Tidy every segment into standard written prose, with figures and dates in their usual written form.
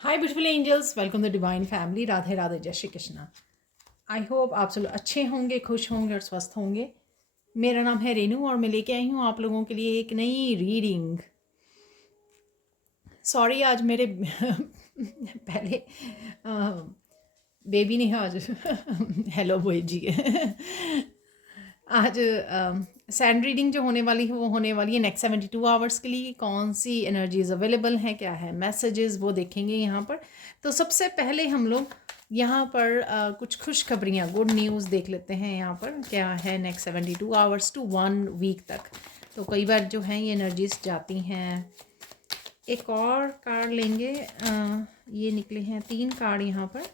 Hi beautiful angels, welcome to divine family. Radhe Radhe, जय Shri Krishna. I hope आप सब अच्छे होंगे, खुश होंगे और स्वस्थ होंगे। मेरा नाम है रेनू और मैं लेके आई हूँ आप लोगों के लिए एक नई रीडिंग। सॉरी, आज मेरे पहले बेबी ने आज हेलो बोई जी आज सैंड रीडिंग जो होने वाली है वो होने वाली है नेक्स्ट 72 आवर्स के लिए। कौन सी एनर्जीज अवेलेबल हैं, क्या है मैसेजेस, वो देखेंगे यहाँ पर। तो सबसे पहले हम लोग यहाँ पर कुछ खुशखबरियाँ, गुड न्यूज़ देख लेते हैं। यहाँ पर क्या है नेक्स्ट 72 आवर्स टू 1 वीक तक। तो कई बार जो है ये एनर्जीज जाती हैं। एक और कार्ड लेंगे। ये निकले हैं 3 कार्ड यहाँ पर,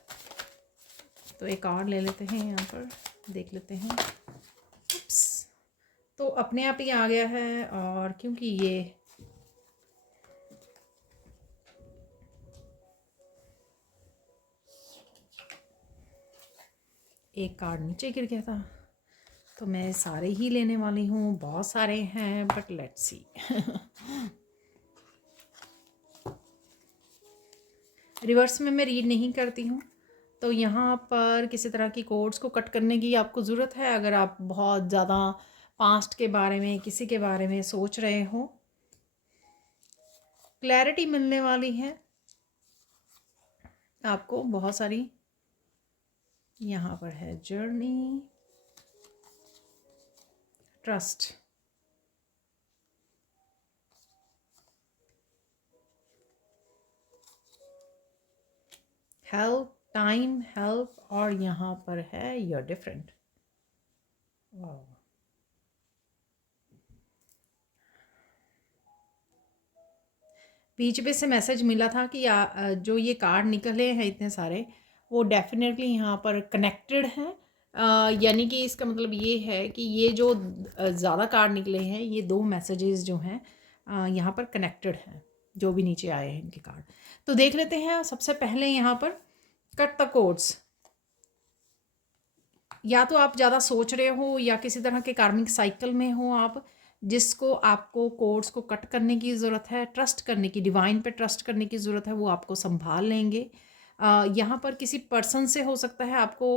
तो एक और ले लेते हैं यहाँ पर, देख लेते हैं। तो अपने आप ही आ गया है। और क्योंकि ये एक कार्ड नीचे गिर गया था, तो मैं सारे ही लेने वाली हूँ। बहुत सारे हैं बट लेट्स सी। रिवर्स में मैं रीड नहीं करती हूँ, तो यहाँ पर किसी तरह की कोड्स को कट करने की आपको ज़रूरत है। अगर आप बहुत ज़्यादा पास्ट के बारे में, किसी के बारे में सोच रहे हो, क्लैरिटी मिलने वाली है आपको बहुत सारी। यहाँ पर है journey, trust, help, time, help, और यहाँ पर है यूर डिफरेंट। बीच में से मैसेज मिला था कि जो ये कार्ड निकले हैं इतने सारे, वो डेफिनेटली यहाँ पर कनेक्टेड हैं। यानी कि इसका मतलब ये है कि ये जो ज़्यादा कार्ड निकले हैं, ये 2 मैसेजेस जो हैं यहाँ पर कनेक्टेड हैं, जो भी नीचे आए हैं इनके कार्ड। तो देख लेते हैं। सबसे पहले यहाँ पर कट द कोड्स। या तो आप ज़्यादा सोच रहे हो या किसी तरह के कार्मिक साइकिल में हो आप, जिसको आपको कोड्स को कट करने की ज़रूरत है, ट्रस्ट करने की, डिवाइन पे ट्रस्ट करने की ज़रूरत है। वो आपको संभाल लेंगे। यहाँ पर किसी पर्सन से हो सकता है आपको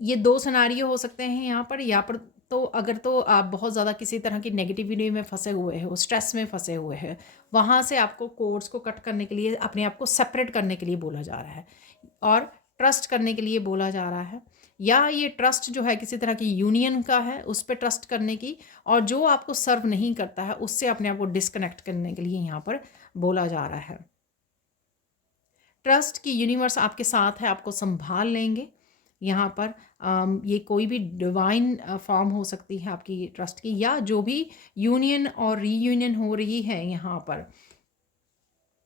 ये 2 सिनारियो हो सकते हैं यहाँ पर। तो अगर तो आप बहुत ज़्यादा किसी तरह की नेगेटिविटी में फंसे हुए हो, स्ट्रेस में फंसे हुए हैं, वहाँ से आपको कोड्स को कट करने के लिए, अपने आप को सेपरेट करने के लिए बोला जा रहा है और ट्रस्ट करने के लिए बोला जा रहा है। या ये ट्रस्ट जो है किसी तरह की यूनियन का है, उस पर ट्रस्ट करने की, और जो आपको सर्व नहीं करता है उससे अपने आप को डिस्कनेक्ट करने के लिए यहाँ पर बोला जा रहा है। ट्रस्ट की यूनिवर्स आपके साथ है, आपको संभाल लेंगे। यहाँ पर ये कोई भी डिवाइन फॉर्म हो सकती है आपकी ट्रस्ट की, या जो भी यूनियन और रीयूनियन हो रही है यहाँ पर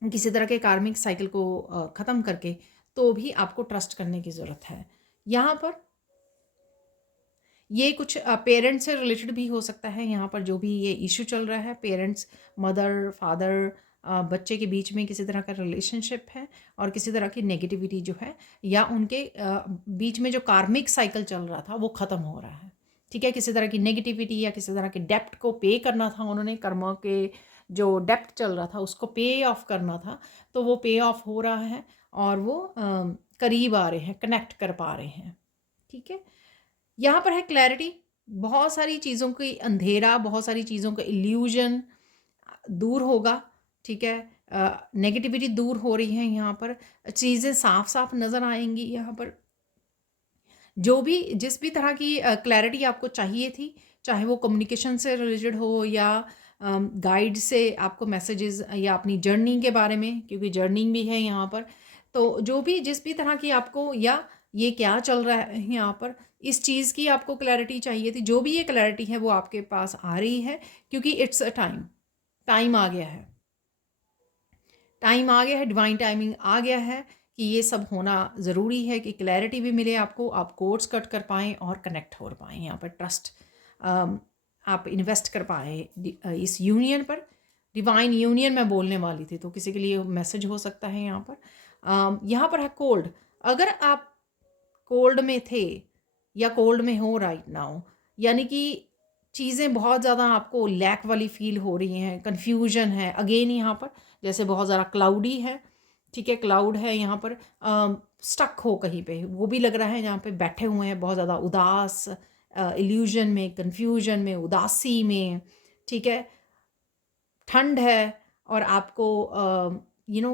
किसी तरह के कार्मिक साइकिल को ख़त्म करके, तो भी आपको ट्रस्ट करने की ज़रूरत है। यहाँ पर ये कुछ पेरेंट्स से रिलेटेड भी हो सकता है। यहाँ पर जो भी ये इशू चल रहा है, पेरेंट्स, मदर, फादर, बच्चे के बीच में किसी तरह का रिलेशनशिप है और किसी तरह की नेगेटिविटी जो है, या उनके बीच में जो कार्मिक साइकिल चल रहा था वो ख़त्म हो रहा है। ठीक है, किसी तरह की नेगेटिविटी या किसी तरह के डेप्ट को पे करना था उन्होंने, कर्म के जो डेप्ट चल रहा था उसको पे ऑफ करना था, तो वो पे ऑफ हो रहा है और वो करीब आ रहे हैं, कनेक्ट कर पा रहे हैं। ठीक है, यहाँ पर है क्लैरिटी। बहुत सारी चीज़ों की अंधेरा, बहुत सारी चीज़ों का इल्यूजन दूर होगा। ठीक है, नेगेटिविटी दूर हो रही है। यहाँ पर चीज़ें साफ साफ नज़र आएंगी। यहाँ पर जो भी, जिस भी तरह की क्लैरिटी आपको चाहिए थी, चाहे वो कम्युनिकेशन से रिलेटेड हो या गाइड से आपको मैसेजेस, या अपनी जर्नी के बारे में, क्योंकि जर्निंग भी है यहाँ पर, तो जो भी, जिस भी तरह की आपको, या ये क्या चल रहा है यहाँ पर, इस चीज़ की आपको क्लैरिटी चाहिए थी, जो भी ये क्लैरिटी है वो आपके पास आ रही है, क्योंकि इट्स अ टाइम, टाइम आ गया है, टाइम आ गया है, डिवाइन टाइमिंग आ गया है कि ये सब होना ज़रूरी है, कि क्लैरिटी भी मिले आपको, आप कोर्स कट कर पाएँ और कनेक्ट हो पाएँ। यहाँ पर ट्रस्ट आप इन्वेस्ट कर पाएँ इस यूनियन पर। डिवाइन यूनियन मैं बोलने वाली थी, तो किसी के लिए मैसेज हो सकता है यहाँ पर। यहाँ पर है कोल्ड। अगर आप कोल्ड में थे या कोल्ड में हो राइट नाउ, यानी कि चीज़ें बहुत ज़्यादा आपको लैक वाली फ़ील हो रही हैं, कन्फ्यूजन है। अगेन यहाँ पर जैसे बहुत ज़्यादा क्लाउडी है, ठीक है, क्लाउड है यहाँ पर, स्टक हो कहीं पे, वो भी लग रहा है यहाँ पे बैठे हुए हैं बहुत ज़्यादा उदास, इल्यूज़न में, कन्फ्यूजन में, उदासी में, ठीक है। ठंड है और आपको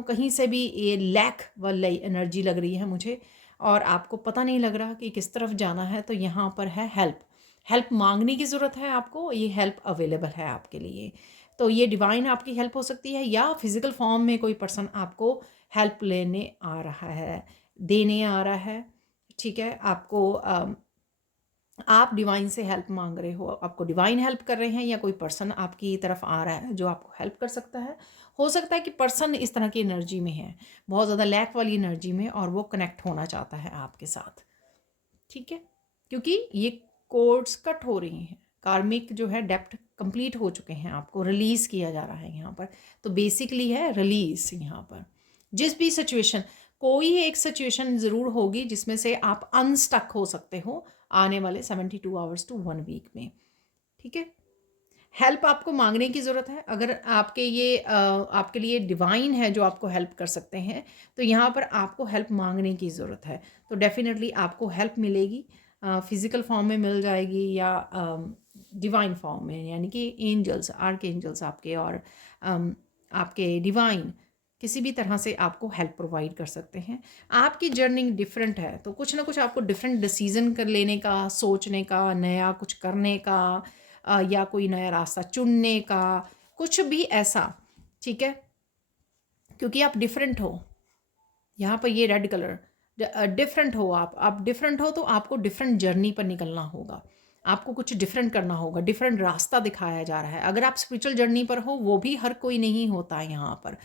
कहीं से भी ये लैक वाली एनर्जी लग रही है मुझे, और आपको पता नहीं लग रहा कि किस तरफ जाना है। तो यहाँ पर है हेल्प, हेल्प मांगने की ज़रूरत है आपको, ये हेल्प अवेलेबल है आपके लिए। तो ये डिवाइन आपकी हेल्प हो सकती है, या फिज़िकल फॉर्म में कोई पर्सन आपको हेल्प लेने आ रहा है, देने आ रहा है, ठीक है। आपको आप डिवाइन से हेल्प मांग रहे हो, आपको डिवाइन हेल्प कर रहे हैं, या कोई पर्सन आपकी तरफ आ रहा है जो आपको हेल्प कर सकता है। हो सकता है कि पर्सन इस तरह की एनर्जी में है, बहुत ज़्यादा लैक वाली एनर्जी में, और वो कनेक्ट होना चाहता है आपके साथ, ठीक है। क्योंकि ये कोड्स कट हो रही हैं, कार्मिक जो है डेप्थ कंप्लीट हो चुके हैं, आपको रिलीज़ किया जा रहा है यहाँ पर। तो बेसिकली है रिलीज़ यहाँ पर। जिस भी सिचुएशन, कोई एक सिचुएशन ज़रूर होगी जिसमें से आप अनस्टक हो सकते हो आने वाले 72 आवर्स टू 1 वीक में, ठीक है। हेल्प आपको मांगने की ज़रूरत है। अगर आपके ये आपके लिए डिवाइन है जो आपको हेल्प कर सकते हैं, तो यहाँ पर आपको हेल्प मांगने की ज़रूरत है। तो डेफ़िनेटली आपको हेल्प मिलेगी, फ़िज़िकल फॉर्म में मिल जाएगी, या डिवाइन फॉर्म में, यानी कि एंजल्स, आर्क एंजल्स आपके, और आपके डिवाइन किसी भी तरह से आपको हेल्प प्रोवाइड कर सकते हैं। आपकी जर्नी डिफरेंट है, तो कुछ ना कुछ आपको डिफरेंट डिसीज़न कर लेने का, सोचने का, नया कुछ करने का, या कोई नया रास्ता चुनने का, कुछ भी ऐसा, ठीक है। क्योंकि आप डिफरेंट हो, यहाँ पर ये रेड कलर, डिफरेंट हो आप डिफरेंट हो, तो आपको डिफरेंट जर्नी पर निकलना होगा, आपको कुछ डिफरेंट करना होगा, डिफरेंट रास्ता दिखाया जा रहा है। अगर आप स्पिरिचुअल जर्नी पर हो, वो भी हर कोई नहीं होता है यहाँ पर,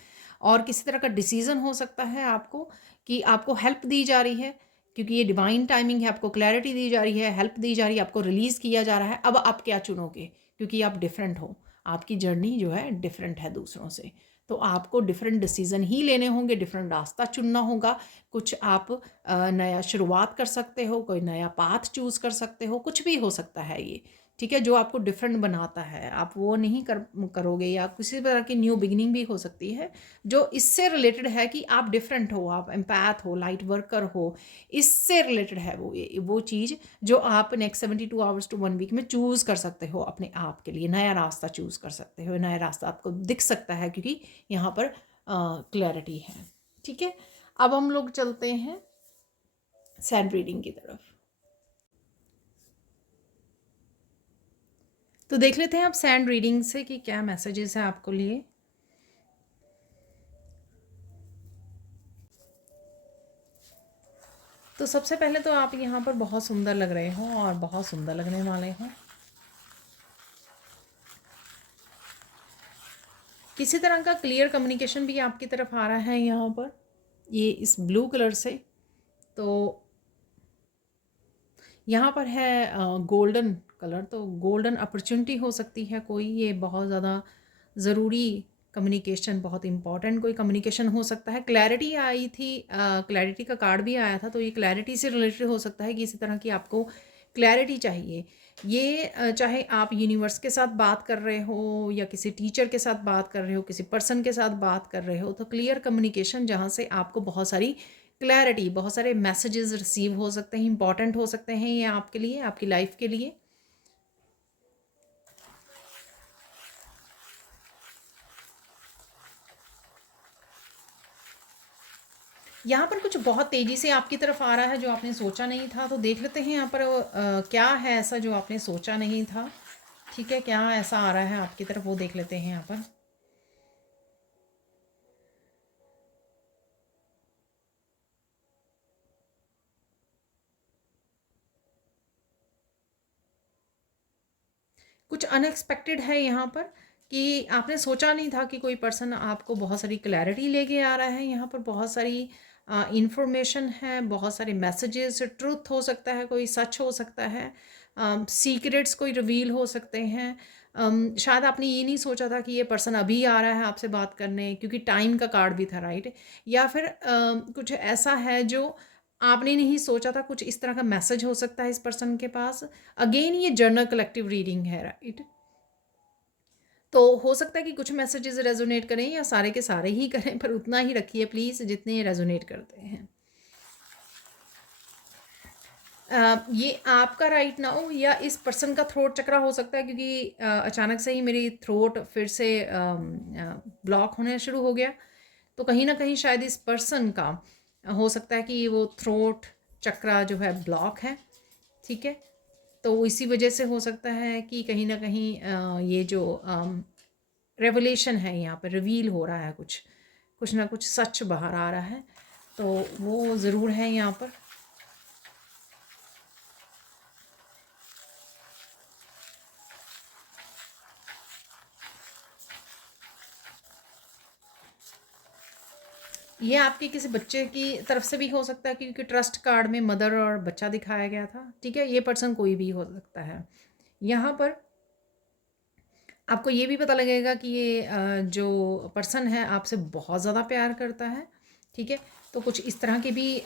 और किसी तरह का डिसीज़न हो सकता है आपको, कि आपको हेल्प दी जा रही है, क्योंकि ये डिवाइन टाइमिंग है, आपको क्लैरिटी दी जा रही है, हेल्प दी जा रही है, आपको रिलीज़ किया जा रहा है। अब आप क्या चुनोगे, क्योंकि आप डिफरेंट हो, आपकी जर्नी जो है डिफरेंट है दूसरों से, तो आपको डिफरेंट डिसीज़न ही लेने होंगे, डिफरेंट रास्ता चुनना होगा। कुछ आप नया शुरुआत कर सकते हो, कोई नया पाथ चूज़ कर सकते हो, कुछ भी हो सकता है ये, ठीक है, जो आपको डिफरेंट बनाता है। आप वो नहीं करोगे, या किसी तरह की न्यू बिगिनिंग भी हो सकती है जो इससे रिलेटेड है कि आप डिफरेंट हो, आप एम्पैथ हो, लाइट वर्कर हो, इससे रिलेटेड है वो चीज़ जो आप नेक्स्ट 72 आवर्स टू 1 वीक में चूज़ कर सकते हो अपने आप के लिए। नया रास्ता चूज़ कर सकते हो, नया रास्ता आपको दिख सकता है, क्योंकि यहाँ पर क्लैरिटी है, ठीक है। अब हम लोग चलते हैं सैंड रीडिंग की तरफ। तो देख लेते हैं आप सैंड रीडिंग से कि क्या मैसेजेस हैं आपको लिए। तो सबसे पहले तो आप यहाँ पर बहुत सुंदर लग रहे हो, और बहुत सुंदर लगने वाले हो। किसी तरह का क्लियर कम्युनिकेशन भी आपकी तरफ आ रहा है यहाँ पर, ये इस ब्लू कलर से। तो यहाँ पर है गोल्डन कलर, तो गोल्डन अपॉर्चुनिटी हो सकती है कोई, ये बहुत ज़्यादा ज़रूरी कम्युनिकेशन, बहुत इंपॉर्टेंट कोई कम्युनिकेशन हो सकता है। क्लैरिटी आई थी, क्लैरिटी का कार्ड भी आया था, तो ये क्लैरिटी से रिलेटेड हो सकता है कि इसी तरह की आपको क्लैरिटी चाहिए। ये चाहे आप यूनिवर्स के साथ बात कर रहे हो, या किसी टीचर के साथ बात कर रहे हो, किसी पर्सन के साथ बात कर रहे हो, तो क्लियर कम्युनिकेशन जहाँ से आपको बहुत सारी क्लैरिटी, बहुत सारे मैसेजेस रिसीव हो सकते हैं, इंपॉर्टेंट हो सकते हैं ये आपके लिए, आपकी लाइफ के लिए। यहाँ पर कुछ बहुत तेज़ी से आपकी तरफ आ रहा है जो आपने सोचा नहीं था, तो देख लेते हैं यहाँ पर क्या है ऐसा जो आपने सोचा नहीं था, ठीक है, क्या ऐसा आ रहा है आपकी तरफ, वो देख लेते हैं यहाँ पर। कुछ अनएक्सपेक्टेड है यहाँ पर, कि आपने सोचा नहीं था कि कोई पर्सन आपको बहुत सारी क्लैरिटी लेके आ रहा है। यहाँ पर बहुत सारी इंफॉर्मेशन है, बहुत सारे मैसेजेस, ट्रुथ हो सकता है, कोई सच हो सकता है, सीक्रेट्स कोई रिवील हो सकते हैं। शायद आपने ये नहीं सोचा था कि ये पर्सन अभी आ रहा है आपसे बात करने, क्योंकि टाइम का कार्ड भी था, राइट। या फिर कुछ ऐसा है जो आपने नहीं सोचा था, कुछ इस तरह का मैसेज हो सकता है इस पर्सन के पास। अगेन ये जर्नल कलेक्टिव रीडिंग है, राइट? तो हो सकता है कि कुछ मैसेजेस रेजोनेट करें या सारे के सारे ही करें, पर उतना ही रखिए प्लीज़ जितने रेजोनेट करते हैं। ये आपका राइट नाउ या इस पर्सन का थ्रोट चक्रा हो सकता है, क्योंकि अचानक से ही मेरी थ्रोट फिर से ब्लॉक होने शुरू हो गया। तो कहीं ना कहीं शायद इस पर्सन का हो सकता है कि वो थ्रोट चक्रा जो है ब्लॉक है, ठीक है? तो इसी वजह से हो सकता है कि कहीं ना कहीं ये जो रेवलेशन है यहाँ पर रिवील हो रहा है, कुछ कुछ ना कुछ सच बाहर आ रहा है, तो वो ज़रूर है यहाँ पर। ये आपके किसी बच्चे की तरफ से भी हो सकता है, क्योंकि ट्रस्ट कार्ड में मदर और बच्चा दिखाया गया था, ठीक है? ये पर्सन कोई भी हो सकता है। यहाँ पर आपको ये भी पता लगेगा कि ये जो पर्सन है आपसे बहुत ज़्यादा प्यार करता है, ठीक है? तो कुछ इस तरह की भी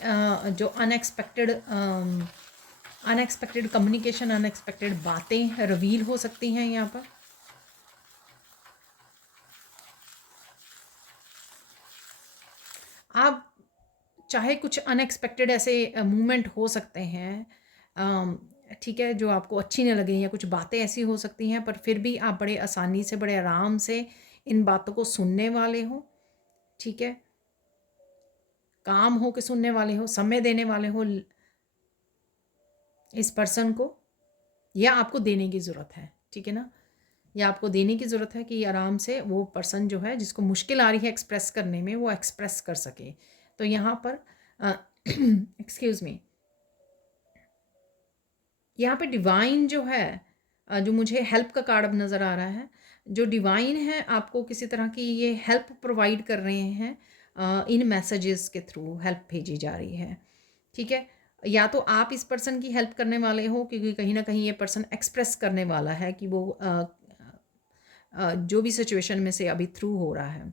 जो अनएक्सपेक्टेड कम्युनिकेशन, अनएक्सपेक्टेड बातें रिवील हो सकती हैं यहाँ पर। आप चाहे कुछ अनएक्सपेक्टेड ऐसे मूवमेंट हो सकते हैं, ठीक है, जो आपको अच्छी नहीं लगे, या कुछ बातें ऐसी हो सकती हैं, पर फिर भी आप बड़े आसानी से, बड़े आराम से इन बातों को सुनने वाले हो, ठीक है? काम हो के सुनने वाले हो, समय देने वाले हो इस पर्सन को, या आपको देने की ज़रूरत है, ठीक है ना? या आपको देने की ज़रूरत है कि आराम से वो पर्सन जो है, जिसको मुश्किल आ रही है एक्सप्रेस करने में, वो एक्सप्रेस कर सके। तो यहाँ पर एक्सक्यूज़ मी, यहाँ पे डिवाइन जो है, जो मुझे हेल्प का कार्ड अब नज़र आ रहा है, जो डिवाइन है आपको किसी तरह की ये हेल्प प्रोवाइड कर रहे हैं, इन मैसेजेस के थ्रू हेल्प भेजी जा रही है, ठीक है? या तो आप इस पर्सन की हेल्प करने वाले हो, क्योंकि कहीं ना कहीं ये पर्सन एक्सप्रेस करने वाला है कि वो जो भी सिचुएशन में से अभी थ्रू हो रहा है,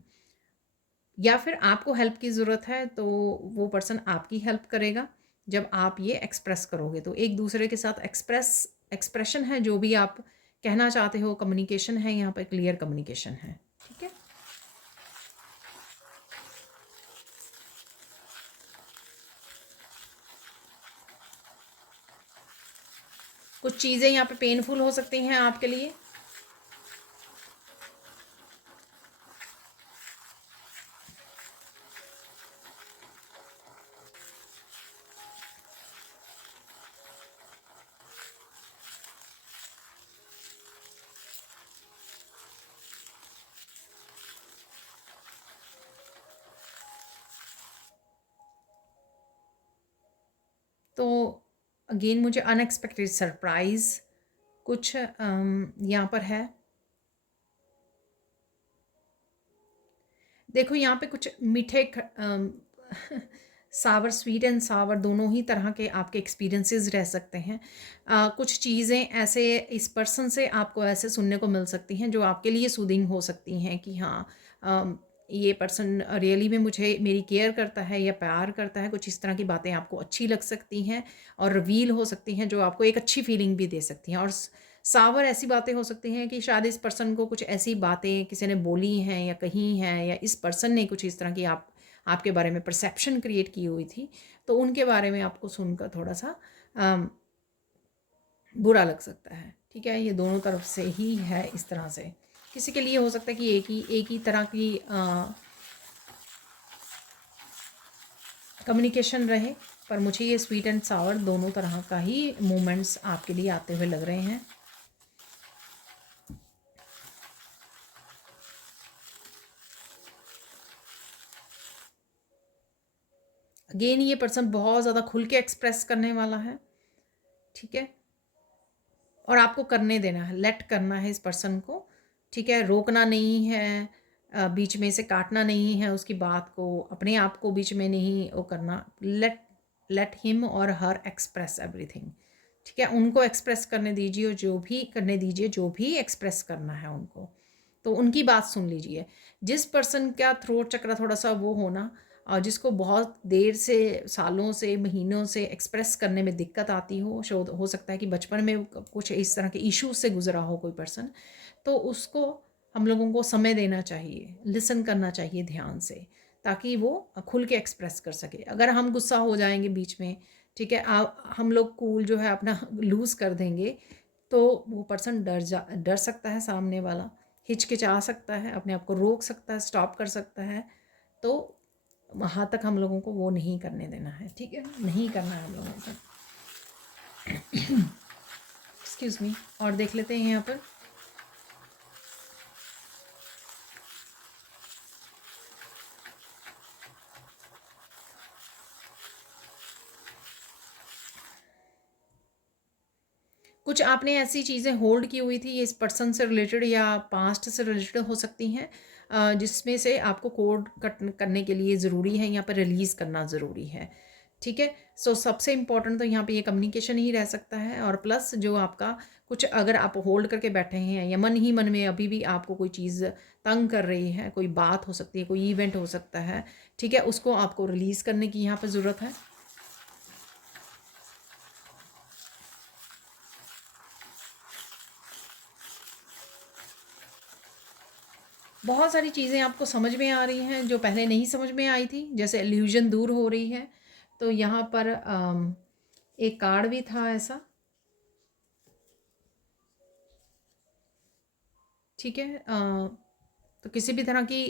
या फिर आपको हेल्प की ज़रूरत है तो वो पर्सन आपकी हेल्प करेगा जब आप ये एक्सप्रेस करोगे। तो एक दूसरे के साथ एक्सप्रेशन है, जो भी आप कहना चाहते हो, कम्युनिकेशन है, यहाँ पर क्लियर कम्युनिकेशन है, ठीक है? कुछ चीज़ें यहाँ पे पेनफुल हो सकती हैं आपके लिए। तो अगेन मुझे अनएक्सपेक्टेड सरप्राइज़ कुछ यहाँ पर है। देखो यहाँ पे कुछ मीठे सावर, स्वीट एंड सावर दोनों ही तरह के आपके एक्सपीरियंसेस रह सकते हैं। कुछ चीज़ें ऐसे इस पर्सन से आपको ऐसे सुनने को मिल सकती हैं जो आपके लिए सूदिंग हो सकती हैं कि हाँ, ये पर्सन रियली में मुझे, मेरी केयर करता है या प्यार करता है। कुछ इस तरह की बातें आपको अच्छी लग सकती हैं और रिवील हो सकती हैं, जो आपको एक अच्छी फीलिंग भी दे सकती हैं। और सावर ऐसी बातें हो सकती हैं कि शायद इस पर्सन को कुछ ऐसी बातें किसी ने बोली हैं या कही हैं, या इस पर्सन ने कुछ इस तरह की आपके बारे में परसेप्शन क्रिएट की हुई थी, तो उनके बारे में आपको सुनकर थोड़ा सा बुरा लग सकता है, ठीक है? ये दोनों तरफ से ही है इस तरह से। किसी के लिए हो सकता है कि एक ही तरह की कम्युनिकेशन रहे, पर मुझे ये स्वीट एंड सावर दोनों तरह का ही मोमेंट्स आपके लिए आते हुए लग रहे हैं। अगेन ये पर्सन बहुत ज़्यादा खुल के एक्सप्रेस करने वाला है, ठीक है? और आपको करने देना है, लेट करना है इस पर्सन को, ठीक है? रोकना नहीं है, बीच में से काटना नहीं है उसकी बात को, अपने आप को बीच में नहीं वो करना। लेट लेट हिम और हर एक्सप्रेस एवरीथिंग, ठीक है? उनको एक्सप्रेस करने दीजिए, और जो भी करने दीजिए, जो भी एक्सप्रेस करना है उनको, तो उनकी बात सुन लीजिए। जिस पर्सन का थ्रोट चक्र थोड़ा सा वो होना, और जिसको बहुत देर से, सालों से, महीनों से एक्सप्रेस करने में दिक्कत आती हो सकता है कि बचपन में कुछ इस तरह के इश्यूज से गुजरा हो कोई पर्सन, तो उसको हम लोगों को समय देना चाहिए, लिसन करना चाहिए ध्यान से, ताकि वो खुल के एक्सप्रेस कर सके। अगर हम गुस्सा हो जाएंगे बीच में, ठीक है, हम लोग कूल जो है अपना लूज़ कर देंगे, तो वो पर्सन डर सकता है, सामने वाला हिचकिचा सकता है, अपने आप को रोक सकता है, स्टॉप कर सकता है। तो वहाँ तक हम लोगों को वो नहीं करने देना है, ठीक है, नहीं करना है हम लोगों को। एक्सक्यूज़ मी, और देख लेते हैं यहाँ पर। कुछ आपने ऐसी चीज़ें होल्ड की हुई थी, ये इस पर्सन से रिलेटेड या पास्ट से रिलेटेड हो सकती हैं, जिसमें से आपको कोड कट करने के लिए ज़रूरी है, यहाँ पर रिलीज़ करना ज़रूरी है, ठीक है। सो सबसे इम्पॉर्टेंट तो यहाँ पे ये कम्युनिकेशन ही रह सकता है, और प्लस जो आपका कुछ अगर आप होल्ड करके बैठे हैं या मन ही मन में अभी भी आपको कोई चीज़ तंग कर रही है, कोई बात हो सकती है, कोई इवेंट हो सकता है, ठीक है, उसको आपको रिलीज़ करने की यहाँ पर ज़रूरत है। बहुत सारी चीज़ें आपको समझ में आ रही हैं जो पहले नहीं समझ में आई थी, जैसे इल्यूजन दूर हो रही है। तो यहाँ पर एक कार्ड भी था ऐसा, ठीक है। तो किसी भी तरह की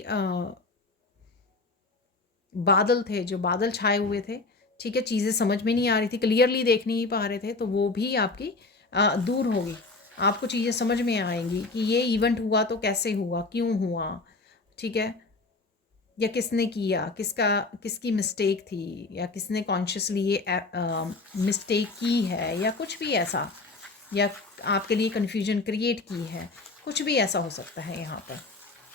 बादल थे, जो बादल छाए हुए थे, ठीक है, चीज़ें समझ में नहीं आ रही थी, क्लियरली देख नहीं पा रहे थे, तो वो भी आपकी दूर होगी। आपको चीज़ें समझ में आएंगी कि ये इवेंट हुआ तो कैसे हुआ, क्यों हुआ, ठीक है, या किसने किया, किसकी मिस्टेक थी, या किसने कॉन्शियसली ये मिस्टेक की है, या कुछ भी ऐसा, या आपके लिए कन्फ्यूजन क्रिएट की है, कुछ भी ऐसा हो सकता है यहाँ पर,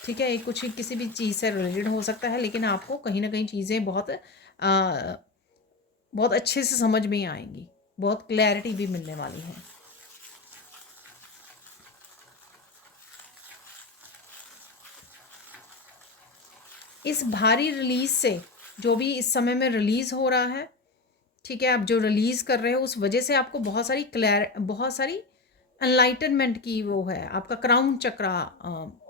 ठीक है। ये कुछ किसी भी चीज़ से रिलेटेड हो सकता है, लेकिन आपको कहीं ना कहीं चीज़ें बहुत अच्छे से समझ में आएंगी, बहुत क्लैरिटी भी मिलने वाली है। इस भारी रिलीज से, जो भी इस समय में रिलीज़ हो रहा है, ठीक है, आप जो रिलीज़ कर रहे हो उस वजह से आपको बहुत सारी एनलाइटनमेंट की वो है, आपका क्राउन चक्रा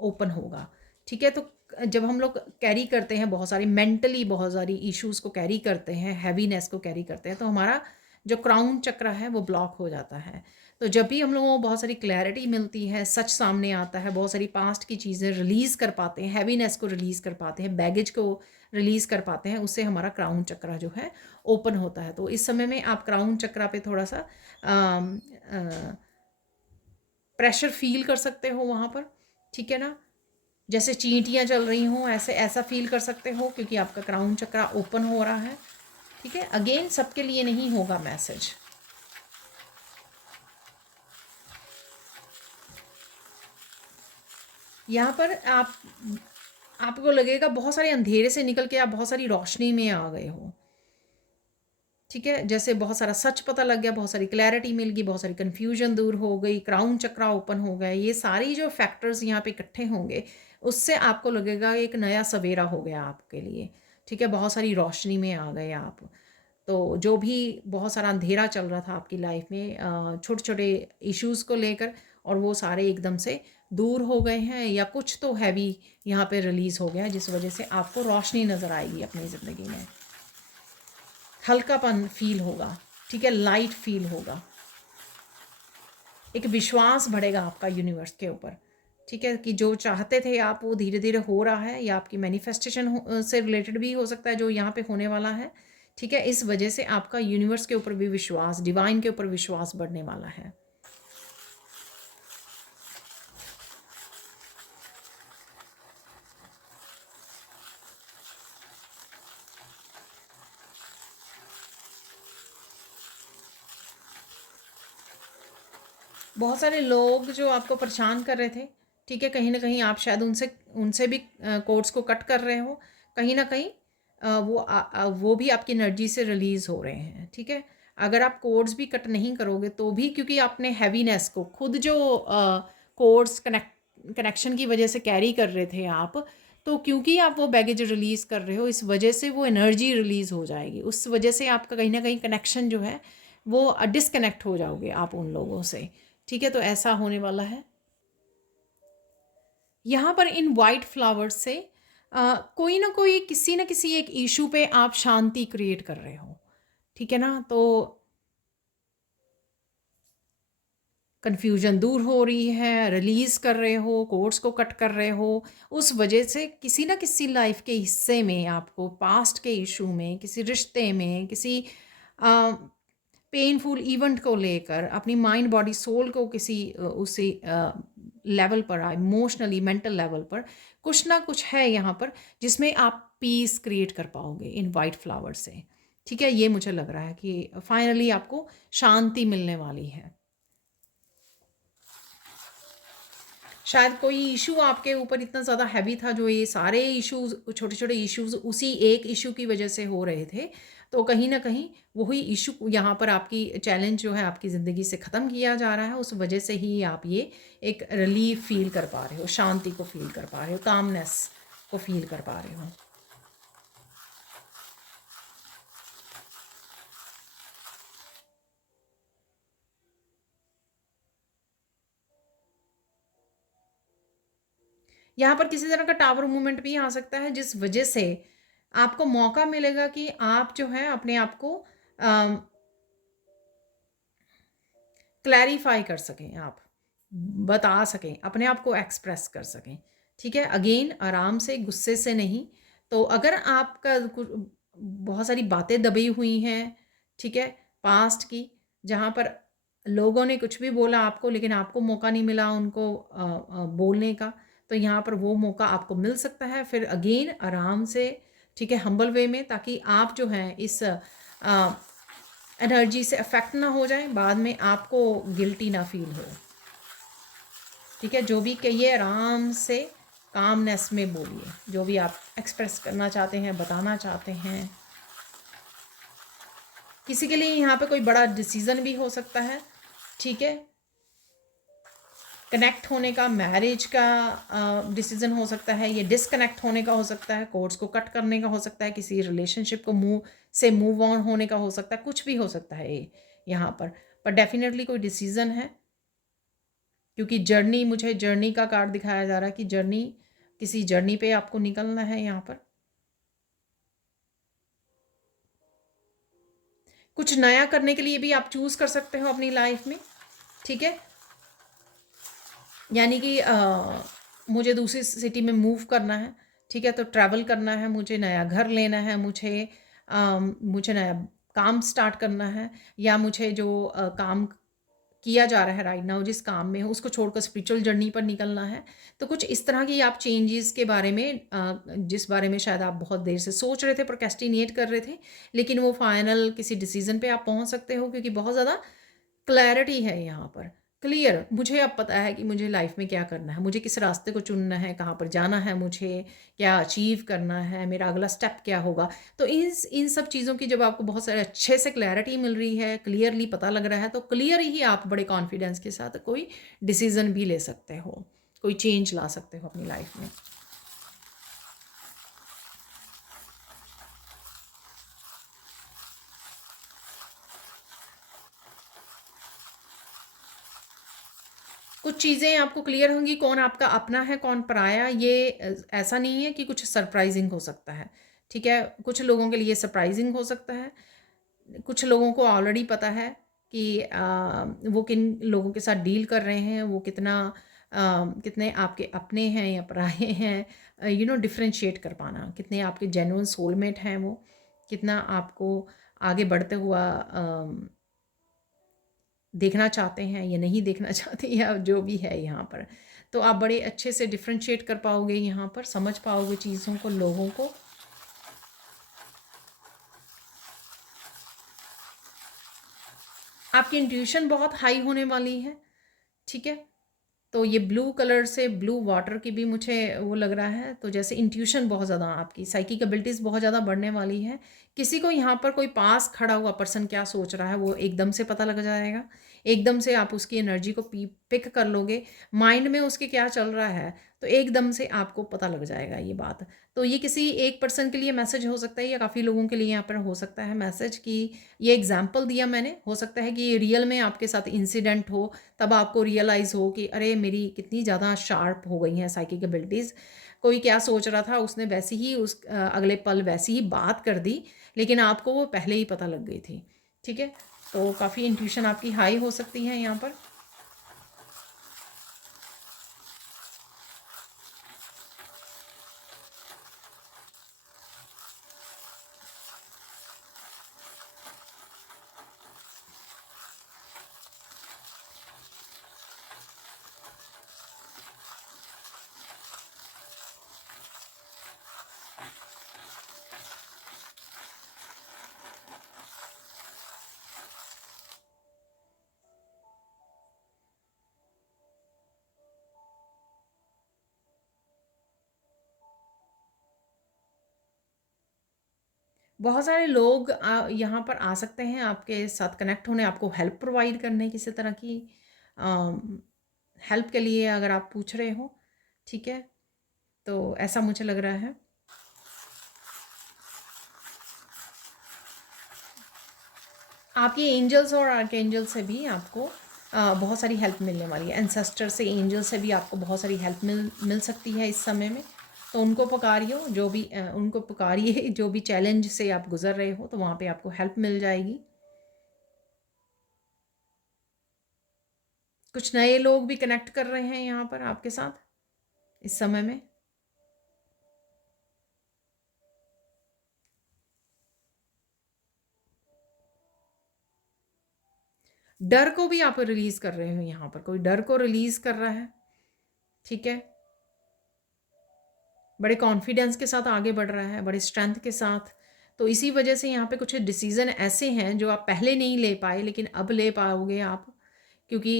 ओपन होगा, ठीक है। तो जब हम लोग कैरी करते हैं बहुत सारी मेंटली, बहुत सारी इश्यूज़ को कैरी करते हैं, हैवीनेस को कैरी करते हैं, तो हमारा जो क्राउन चक्र है वो ब्लॉक हो जाता है। तो जब भी हम लोगों को बहुत सारी क्लैरिटी मिलती है, सच सामने आता है, बहुत सारी पास्ट की चीज़ें रिलीज़ कर पाते हैं, हैवीनेस को रिलीज़ कर पाते हैं, बैगेज को रिलीज़ कर पाते हैं, उससे हमारा क्राउन चक्र जो है ओपन होता है। तो इस समय में आप क्राउन चक्रा पे थोड़ा सा प्रेशर फील कर सकते हो वहाँ पर, ठीक है ना, जैसे चींटियाँ चल रही हों, ऐसे ऐसा फील कर सकते हो, क्योंकि आपका क्राउन चक्रा ओपन हो रहा है, ठीक है। अगेन सबके लिए नहीं होगा मैसेज। यहाँ पर आपको लगेगा बहुत सारे अंधेरे से निकल के आप बहुत सारी रोशनी में आ गए हो, ठीक है, जैसे बहुत सारा सच पता लग गया, बहुत सारी क्लैरिटी मिल गई, बहुत सारी कन्फ्यूजन दूर हो गई, क्राउन चक्रा ओपन हो गया, ये सारी जो फैक्टर्स यहाँ पे इकट्ठे होंगे, उससे आपको लगेगा एक नया सवेरा हो गया आपके लिए, ठीक है, बहुत सारी रोशनी में आ गए आप। तो जो भी बहुत सारा अंधेरा चल रहा था आपकी लाइफ में, छोटे छोटे इश्यूज़ को लेकर, और वो सारे एकदम से दूर हो गए हैं, या कुछ तो हैवी यहाँ पे रिलीज़ हो गया, जिस वजह से आपको रोशनी नज़र आएगी अपनी ज़िंदगी में, हल्कापन फील होगा, ठीक है, लाइट फील होगा, एक विश्वास बढ़ेगा आपका यूनिवर्स के ऊपर, ठीक है, कि जो चाहते थे आप वो धीरे धीरे हो रहा है, या आपकी मैनिफेस्टेशन से रिलेटेड भी हो सकता है जो यहाँ पे होने वाला है, ठीक है। इस वजह से आपका यूनिवर्स के ऊपर भी विश्वास, डिवाइन के ऊपर विश्वास बढ़ने वाला है। बहुत सारे लोग जो आपको परेशान कर रहे थे, ठीक है, कहीं ना कहीं आप शायद उनसे उनसे भी कोड्स को कट कर रहे हो, कहीं ना कहीं वो भी आपकी एनर्जी से रिलीज़ हो रहे हैं, ठीक है। अगर आप कोड्स भी कट नहीं करोगे तो भी, क्योंकि आपने हैवीनेस को खुद जो कोड्स कनेक्शन की वजह से कैरी कर रहे थे आप, तो क्योंकि आप वो बैगेज रिलीज़ कर रहे हो, इस वजह से वो एनर्जी रिलीज़ हो जाएगी, उस वजह से आपका कहीं ना कहीं कनेक्शन जो है वो डिस्कनेक्ट हो जाओगे आप उन लोगों से। ठीक है, तो ऐसा होने वाला है। यहाँ पर इन वाइट फ्लावर्स से कोई ना कोई किसी ना किसी एक इशू पे आप शांति क्रिएट कर रहे हो। ठीक है ना, तो कन्फ्यूजन दूर हो रही है, रिलीज़ कर रहे हो, कोर्स को कट कर रहे हो। उस वजह से किसी ना किसी लाइफ के हिस्से में आपको पास्ट के इशू में, किसी रिश्ते में, किसी पेनफुल इवेंट को लेकर अपनी माइंड बॉडी सोल को किसी उसी लेवल पर, इमोशनली मेंटल लेवल पर कुछ ना कुछ है यहाँ पर जिसमें आप पीस क्रिएट कर पाओगे इन वाइट फ्लावर से। ठीक है, ये मुझे लग रहा है कि फाइनली आपको शांति मिलने वाली है। शायद कोई इशू आपके ऊपर इतना ज़्यादा हैवी था, जो ये सारे इश्यूज, छोटे छोटे इश्यूज उसी एक इशू की वजह से हो रहे थे, तो कहीं ना कहीं वही इशू यहाँ पर आपकी चैलेंज जो है आपकी ज़िंदगी से ख़त्म किया जा रहा है। उस वजह से ही आप ये एक रिलीफ फील कर पा रहे हो, शांति को फील कर पा रहे हो, कामनेस को फील कर पा रहे हो। यहाँ पर किसी तरह का टावर मूवमेंट भी आ सकता है, जिस वजह से आपको मौका मिलेगा कि आप जो है अपने आप को क्लैरिफाई कर सकें, आप बता सकें, अपने आप को एक्सप्रेस कर सकें। ठीक है, अगेन आराम से, गुस्से से नहीं। तो अगर आपका बहुत सारी बातें दबी हुई हैं, ठीक है, पास्ट की, जहाँ पर लोगों ने कुछ भी बोला आपको लेकिन आपको मौका नहीं मिला उनको बोलने का, तो यहाँ पर वो मौका आपको मिल सकता है। फिर अगेन आराम से, ठीक है, हम्बल वे में, ताकि आप जो हैं इस एनर्जी से अफेक्ट ना हो जाए, बाद में आपको गिल्टी ना फील हो। ठीक है, जो भी कहिए आराम से कामनेस में बोलिए, जो भी आप एक्सप्रेस करना चाहते हैं, बताना चाहते हैं। किसी के लिए यहाँ पे कोई बड़ा डिसीजन भी हो सकता है। ठीक है, कनेक्ट होने का, मैरिज का डिसीजन हो सकता है, ये डिसकनेक्ट होने का हो सकता है, कोर्स को कट करने का हो सकता है, किसी रिलेशनशिप को मूव ऑन होने का हो सकता है, कुछ भी हो सकता है ये यहाँ पर डेफिनेटली कोई डिसीजन है। क्योंकि जर्नी, मुझे जर्नी का कार्ड दिखाया जा रहा है कि जर्नी, किसी जर्नी पे आपको निकलना है। यहाँ पर कुछ नया करने के लिए भी आप चूज कर सकते हो अपनी लाइफ में। ठीक है, यानी कि मुझे दूसरी सिटी में मूव करना है, ठीक है, तो ट्रैवल करना है, मुझे नया घर लेना है, मुझे नया काम स्टार्ट करना है, या मुझे जो काम किया जा रहा है राइट नाउ, जिस काम में हो उसको छोड़कर स्पिरिचुअल जर्नी पर निकलना है। तो कुछ इस तरह की आप चेंजेस के बारे में, जिस बारे में शायद आप बहुत देर से सोच रहे थे, प्रोक्रेस्टिनेट कर रहे थे, लेकिन वो फाइनल किसी डिसीजन पे आप पहुंच सकते हो, क्योंकि बहुत ज़्यादा क्लैरिटी है यहाँ पर। क्लियर, मुझे अब पता है कि मुझे लाइफ में क्या करना है, मुझे किस रास्ते को चुनना है, कहाँ पर जाना है, मुझे क्या अचीव करना है, मेरा अगला स्टेप क्या होगा। तो इन सब चीज़ों की जब आपको बहुत सारे अच्छे से क्लैरिटी मिल रही है, क्लियरली पता लग रहा है, तो क्लियर ही आप बड़े कॉन्फिडेंस के साथ कोई डिसीजन भी ले सकते हो, कोई चेंज ला सकते हो अपनी लाइफ में। कुछ चीज़ें आपको क्लियर होंगी, कौन आपका अपना है, कौन पराया। ये ऐसा नहीं है कि कुछ सरप्राइजिंग हो सकता है। ठीक है, कुछ लोगों के लिए सरप्राइजिंग हो सकता है, कुछ लोगों को ऑलरेडी पता है कि वो किन लोगों के साथ डील कर रहे हैं, वो कितने आपके अपने हैं या पराये हैं। डिफ्रेंशिएट कर पाना, कितने आपके जेन्युइन सोलमेट हैं, वो कितना आपको आगे बढ़ते हुआ देखना चाहते हैं या नहीं देखना चाहते, या जो भी है यहाँ पर, तो आप बड़े अच्छे से डिफ्रेंशिएट कर पाओगे, यहाँ पर समझ पाओगे चीज़ों को, लोगों को। आपकी इंट्यूशन बहुत हाई होने वाली है। ठीक है, तो ये ब्लू कलर से, ब्लू वाटर की भी मुझे वो लग रहा है, तो जैसे इंट्यूशन बहुत ज़्यादा, आपकी साइकिक एबिलिटीज़ बहुत ज़्यादा बढ़ने वाली है। किसी को यहाँ पर कोई पास खड़ा हुआ पर्सन क्या सोच रहा है वो एकदम से पता लग जाएगा, एकदम से आप उसकी एनर्जी को पिक कर लोगे, माइंड में उसके क्या चल रहा है, तो एकदम से आपको पता लग जाएगा ये बात। तो ये किसी एक पर्सन के लिए मैसेज हो सकता है या काफ़ी लोगों के लिए यहाँ पर हो सकता है मैसेज कि ये एग्जाम्पल दिया मैंने, हो सकता है कि ये रियल में आपके साथ इंसिडेंट हो, तब आपको रियलाइज़ हो कि अरे मेरी कितनी ज़्यादा शार्प हो गई हैं साइकिक एबिलिटीज़। कोई क्या सोच रहा था उसने वैसी ही अगले पल वैसी ही बात कर दी, लेकिन आपको वो पहले ही पता लग गई थी। ठीक है, तो काफ़ी इंट्यूशन आपकी हाई हो सकती है यहाँ पर। बहुत सारे लोग यहाँ पर आ सकते हैं आपके साथ कनेक्ट होने, आपको हेल्प प्रोवाइड करने किसी तरह की हेल्प के लिए अगर आप पूछ रहे हो। ठीक है, तो ऐसा मुझे लग रहा है। आपके एंजल्स और आर्कएंजल से भी आपको बहुत सारी हेल्प मिलने वाली है। एंसेस्टर से, एंजल से भी आपको बहुत सारी हेल्प मिल सकती है इस समय में। तो उनको पुकारियो, जो भी उनको पुकारिए जो भी चैलेंज से आप गुजर रहे हो, तो वहाँ पे आपको हेल्प मिल जाएगी। कुछ नए लोग भी कनेक्ट कर रहे हैं यहाँ पर आपके साथ इस समय में। डर को भी आप रिलीज कर रहे हो, यहाँ पर कोई डर को रिलीज कर रहा है। ठीक है, बड़े कॉन्फिडेंस के साथ आगे बढ़ रहा है, बड़े स्ट्रेंथ के साथ। तो इसी वजह से यहाँ पे कुछ डिसीजन ऐसे हैं जो आप पहले नहीं ले पाए, लेकिन अब ले पाओगे आप, क्योंकि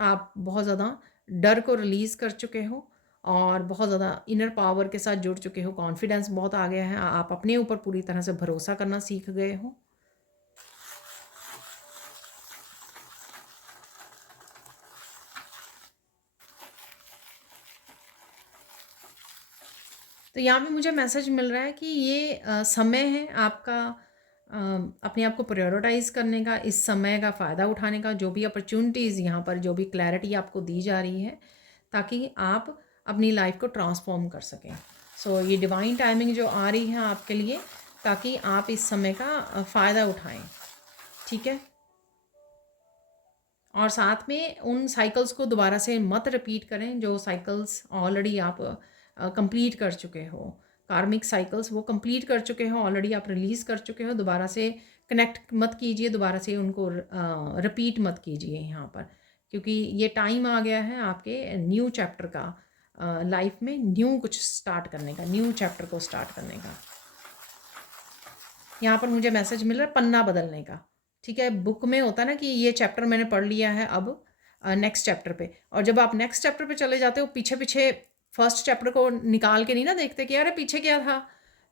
आप बहुत ज़्यादा डर को रिलीज़ कर चुके हो और बहुत ज़्यादा इनर पावर के साथ जुड़ चुके हो। कॉन्फिडेंस बहुत आ गया है, आप अपने ऊपर पूरी तरह से भरोसा करना सीख गए हो। तो यहाँ पे मुझे मैसेज मिल रहा है कि ये समय है आपका अपने आप को प्रायोरिटाइज करने का, इस समय का फ़ायदा उठाने का, जो भी अपॉर्चुनिटीज़ यहाँ पर, जो भी क्लैरिटी आपको दी जा रही है, ताकि आप अपनी लाइफ को ट्रांसफॉर्म कर सकें। सो ये डिवाइन टाइमिंग जो आ रही है आपके लिए, ताकि आप इस समय का फ़ायदा उठाएं। ठीक है, और साथ में उन साइकिल्स को दोबारा से मत रिपीट करें जो साइकिल्स ऑलरेडी आप कंप्लीट कर चुके हो। कार्मिक साइकिल्स वो कंप्लीट कर चुके हो ऑलरेडी, आप रिलीज़ कर चुके हो। दोबारा से कनेक्ट मत कीजिए, दोबारा से उनको रिपीट मत कीजिए यहाँ पर, क्योंकि ये टाइम आ गया है आपके न्यू चैप्टर का, लाइफ में न्यू कुछ स्टार्ट करने का, न्यू चैप्टर को स्टार्ट करने का। यहाँ पर मुझे मैसेज मिल रहा है पन्ना बदलने का। ठीक है, बुक में होता है ना कि ये चैप्टर मैंने पढ़ लिया है, अब नेक्स्ट चैप्टर पे। और जब आप नेक्स्ट चैप्टर पे चले जाते हो, पीछे पीछे फर्स्ट चैप्टर को निकाल के नहीं ना देखते कि अरे पीछे क्या था,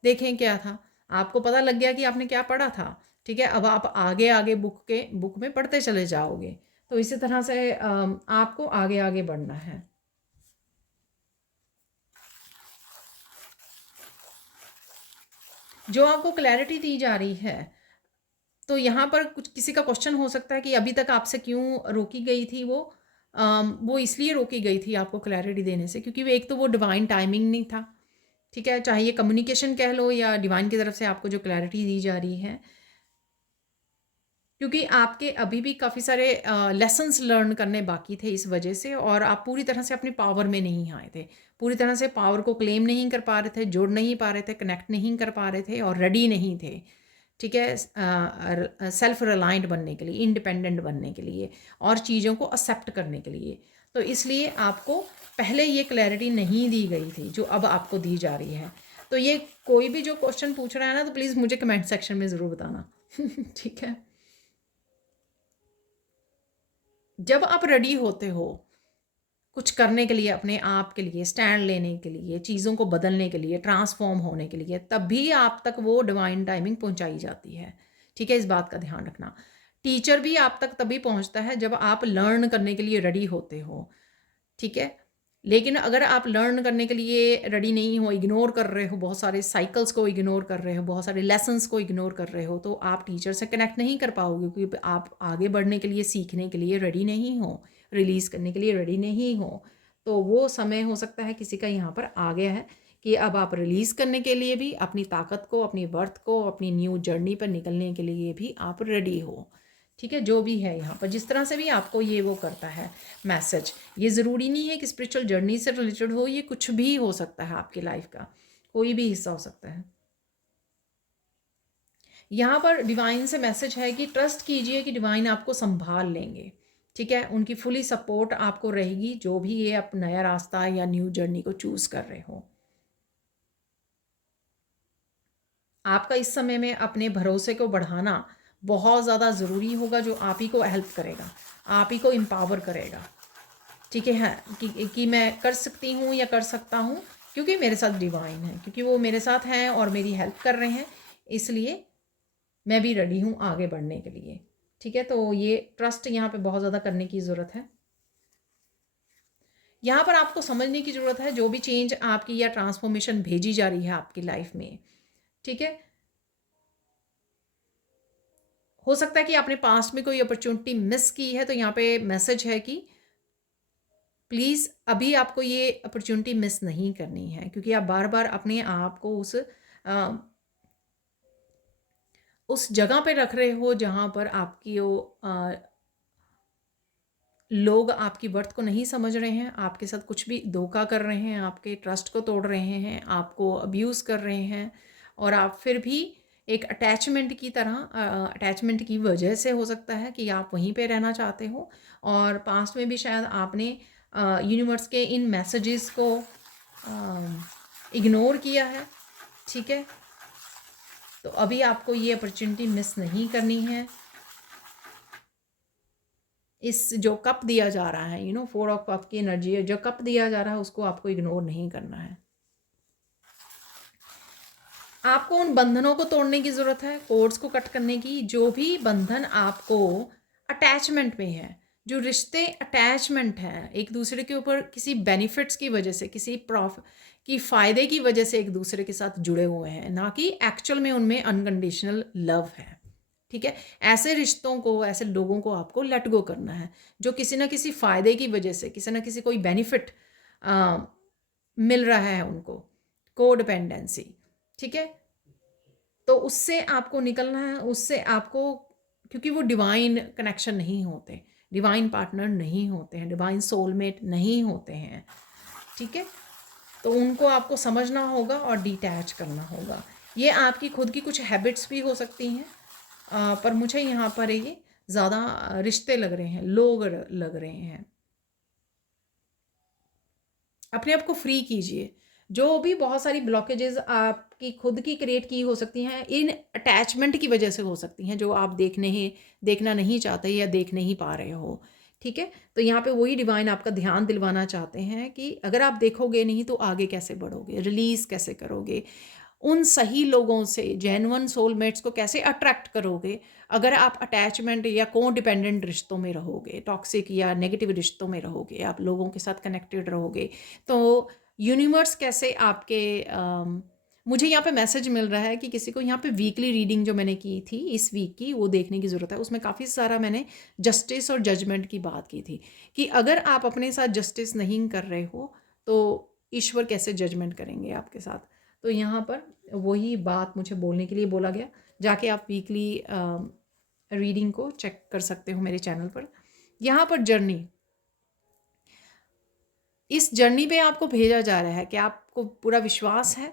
देखें क्या था। आपको पता लग गया कि आपने क्या पढ़ा था। ठीक है, अब आप आगे आगे बुक में पढ़ते चले जाओगे। तो इसी तरह से आपको आगे आगे बढ़ना है। जो आपको क्लैरिटी दी जा रही है, तो यहाँ पर कुछ किसी का क्वेश्चन हो सकता है कि अभी तक आपसे क्यों रोकी गई थी वो इसलिए रोकी गई थी आपको क्लैरिटी देने से, क्योंकि वो एक तो वो डिवाइन टाइमिंग नहीं था। ठीक है, चाहे ये कम्युनिकेशन कह लो या डिवाइन की तरफ से आपको जो क्लैरिटी दी जा रही है, क्योंकि आपके अभी भी काफ़ी सारे लेसन्स लर्न करने बाकी थे इस वजह से, और आप पूरी तरह से अपनी पावर में नहीं आए थे, पूरी तरह से पावर को क्लेम नहीं कर पा रहे थे, जोड़ नहीं पा रहे थे, कनेक्ट नहीं कर पा रहे थे और रेडी नहीं थे। ठीक है, सेल्फ रिलायंट बनने के लिए, इंडिपेंडेंट बनने के लिए और चीज़ों को एक्सेप्ट करने के लिए। तो इसलिए आपको पहले ये क्लैरिटी नहीं दी गई थी जो अब आपको दी जा रही है। तो ये कोई भी जो क्वेश्चन पूछ रहा है ना, तो प्लीज़ मुझे कमेंट सेक्शन में ज़रूर बताना। ठीक है, जब आप रेडी होते हो कुछ करने के लिए, अपने आप के लिए स्टैंड लेने के लिए, चीज़ों को बदलने के लिए, ट्रांसफॉर्म होने के लिए, तभी आप तक वो डिवाइन टाइमिंग पहुंचाई जाती है। ठीक है, इस बात का ध्यान रखना। टीचर भी आप तक तभी पहुंचता है जब आप लर्न करने के लिए रेडी होते हो। ठीक है, लेकिन अगर आप लर्न करने के लिए रेडी नहीं हो, इग्नोर कर रहे हो, बहुत सारे साइकिल्स को इग्नोर कर रहे हो, बहुत सारे लेसन्स को इग्नोर कर रहे हो, तो आप टीचर से कनेक्ट नहीं कर पाओगे, क्योंकि आप आगे बढ़ने के लिए, सीखने के लिए रेडी नहीं हो, रिलीज़ करने के लिए रेडी नहीं हो। तो वो समय हो सकता है किसी का यहाँ पर आ गया है कि अब आप रिलीज़ करने के लिए भी, अपनी ताकत को, अपनी वर्थ को, अपनी न्यू जर्नी पर निकलने के लिए भी आप रेडी हो। ठीक है, जो भी है यहाँ पर, जिस तरह से भी आपको ये वो करता है मैसेज, ये ज़रूरी नहीं है कि स्पिरिचुअल जर्नी से रिलेटेड हो, ये कुछ भी हो सकता है, आपकी लाइफ का कोई भी हिस्सा हो सकता है। यहाँ पर डिवाइन से मैसेज है कि ट्रस्ट कीजिए कि डिवाइन आपको संभाल लेंगे। ठीक है, उनकी फुली सपोर्ट आपको रहेगी, जो भी ये आप नया रास्ता या न्यू जर्नी को चूज़ कर रहे हो। आपका इस समय में अपने भरोसे को बढ़ाना बहुत ज़्यादा ज़रूरी होगा, जो आप ही को हेल्प करेगा, आप ही को एम्पावर करेगा। ठीक है, हाँ, कि मैं कर सकती हूँ या कर सकता हूँ, क्योंकि मेरे साथ डिवाइन है, क्योंकि वो मेरे साथ हैं और मेरी हेल्प कर रहे हैं, इसलिए मैं भी रेडी हूँ आगे बढ़ने के लिए। ठीक है, तो ये ट्रस्ट यहाँ पे बहुत ज़्यादा करने की ज़रूरत है। यहाँ पर आपको समझने की ज़रूरत है, जो भी चेंज आपकी या ट्रांसफॉर्मेशन भेजी जा रही है आपकी लाइफ में, ठीक है, हो सकता है कि आपने पास्ट में कोई अपॉर्चुनिटी मिस की है, तो यहाँ पे मैसेज है कि प्लीज़ अभी आपको ये अपॉर्चुनिटी मिस नहीं करनी है, क्योंकि आप बार बार अपने आप को उस जगह पे रख रहे हो जहाँ पर आपकी लोग आपकी वर्थ को नहीं समझ रहे हैं, आपके साथ कुछ भी धोखा कर रहे हैं, आपके ट्रस्ट को तोड़ रहे हैं, आपको अब्यूज़ कर रहे हैं, और आप फिर भी एक अटैचमेंट की तरह, अटैचमेंट की वजह से हो सकता है कि आप वहीं पे रहना चाहते हो, और पास्ट में भी शायद आपने यूनिवर्स के इन मैसेजेस को इग्नोर किया है। ठीक है, तो अभी आपको ये अपॉर्चुनिटी मिस नहीं करनी है। इस जो कप दिया जा रहा है, 4 ऑफ कप की एनर्जी है, जो कप दिया जा रहा है उसको आपको इग्नोर नहीं करना है। आपको उन बंधनों को तोड़ने की ज़रूरत है, कोड्स को कट करने की, जो भी बंधन आपको अटैचमेंट में है, जो रिश्ते अटैचमेंट है एक दूसरे के ऊपर, किसी बेनिफिट्स की वजह से, किसी की फ़ायदे की वजह से एक दूसरे के साथ जुड़े हुए हैं, ना कि एक्चुअल में उनमें अनकंडीशनल लव है। ठीक है, ऐसे रिश्तों को, ऐसे लोगों को आपको लेट गो करना है, जो किसी ना किसी फ़ायदे की वजह से, किसी ना किसी कोई बेनिफिट मिल रहा है उनको, कोडिपेंडेंसी। ठीक है, तो उससे आपको निकलना है, उससे आपको, क्योंकि वो डिवाइन कनेक्शन नहीं होते, डिवाइन पार्टनर नहीं होते हैं, डिवाइन सोलमेट नहीं होते हैं। ठीक है, तो उनको आपको समझना होगा और डिटैच करना होगा। ये आपकी खुद की कुछ हैबिट्स भी हो सकती हैं, पर मुझे यहाँ पर ये ज़्यादा रिश्ते लग रहे हैं, लोग लग रहे हैं। अपने आप को फ्री कीजिए, जो भी बहुत सारी ब्लॉकेजेस आपकी खुद की क्रिएट की हो सकती हैं, इन अटैचमेंट की वजह से हो सकती हैं, जो आप देखना नहीं चाहते या देख नहीं पा रहे हो। ठीक है, तो यहाँ पे वही डिवाइन आपका ध्यान दिलवाना चाहते हैं कि अगर आप देखोगे नहीं तो आगे कैसे बढ़ोगे, रिलीज़ कैसे करोगे, उन सही लोगों से, जेन्युइन सोलमेट्स को कैसे अट्रैक्ट करोगे अगर आप अटैचमेंट या को डिपेंडेंट रिश्तों में रहोगे, टॉक्सिक या नेगेटिव रिश्तों में रहोगे, आप लोगों के साथ कनेक्टेड रहोगे, तो यूनिवर्स कैसे आपके मुझे यहाँ पे मैसेज मिल रहा है कि किसी को यहाँ पे वीकली रीडिंग जो मैंने की थी इस वीक की, वो देखने की ज़रूरत है। उसमें काफ़ी सारा मैंने जस्टिस और जजमेंट की बात की थी कि अगर आप अपने साथ जस्टिस नहीं कर रहे हो तो ईश्वर कैसे जजमेंट करेंगे आपके साथ। तो यहाँ पर वही बात मुझे बोलने के लिए बोला गया। जाके आप वीकली रीडिंग को चेक कर सकते हो मेरे चैनल पर। यहाँ पर जर्नी, इस जर्नी पे आपको भेजा जा रहा है कि आपको पूरा विश्वास है।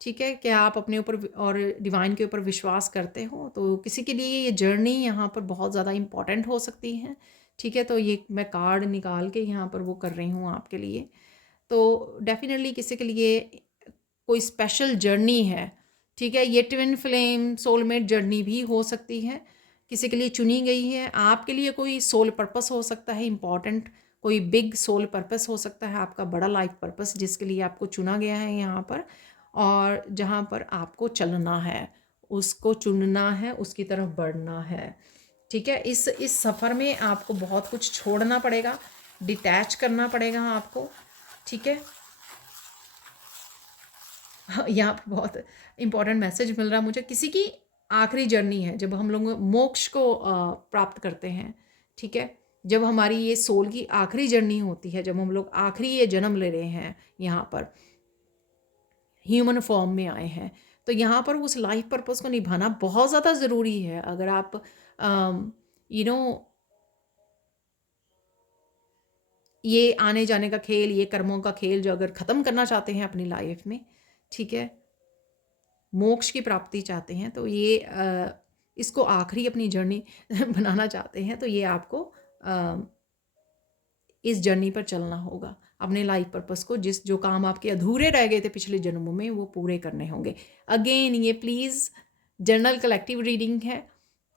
ठीक है, क्या आप अपने ऊपर और डिवाइन के ऊपर विश्वास करते हो, तो किसी के लिए ये जर्नी यहाँ पर बहुत ज़्यादा इम्पॉर्टेंट हो सकती है। ठीक है, तो ये मैं कार्ड निकाल के यहाँ पर वो कर रही हूँ आपके लिए। तो डेफिनेटली किसी के लिए कोई स्पेशल जर्नी है। ठीक है, ये ट्विन फ्लेम सोलमेट जर्नी भी हो सकती है, किसी के लिए चुनी गई है। आपके लिए कोई सोल पर्पस हो सकता है इम्पॉर्टेंट, कोई बिग सोल पर्पस हो सकता है, आपका बड़ा लाइफ पर्पस जिसके लिए आपको चुना गया है यहाँ पर, और जहाँ पर आपको चलना है, उसको चुनना है, उसकी तरफ बढ़ना है। ठीक है, इस सफ़र में आपको बहुत कुछ छोड़ना पड़ेगा, डिटैच करना पड़ेगा आपको, ठीक है। हाँ, यहाँ पे बहुत इम्पोर्टेंट मैसेज मिल रहा है मुझे, किसी की आखिरी जर्नी है जब हम लोग मोक्ष को प्राप्त करते हैं, ठीक है। जब हमारी ये सोल की आखिरी जर्नी होती है, जब हम लोग आखिरी ये जन्म ले रहे हैं यहाँ पर ह्यूमन फॉर्म में आए हैं, तो यहाँ पर उस लाइफ पर्पस को निभाना बहुत ज़्यादा ज़रूरी है। अगर आप यू नो ये आने जाने का खेल, ये कर्मों का खेल जो अगर ख़त्म करना चाहते हैं अपनी लाइफ में, ठीक है, मोक्ष की प्राप्ति चाहते हैं, तो ये इसको आखिरी अपनी जर्नी बनाना चाहते हैं, तो ये आपको इस जर्नी पर चलना होगा। अपने लाइफ पर्पस को, जो काम आपके अधूरे रह गए थे पिछले जन्मों में, वो पूरे करने होंगे। अगेन ये प्लीज़ जनरल कलेक्टिव रीडिंग है,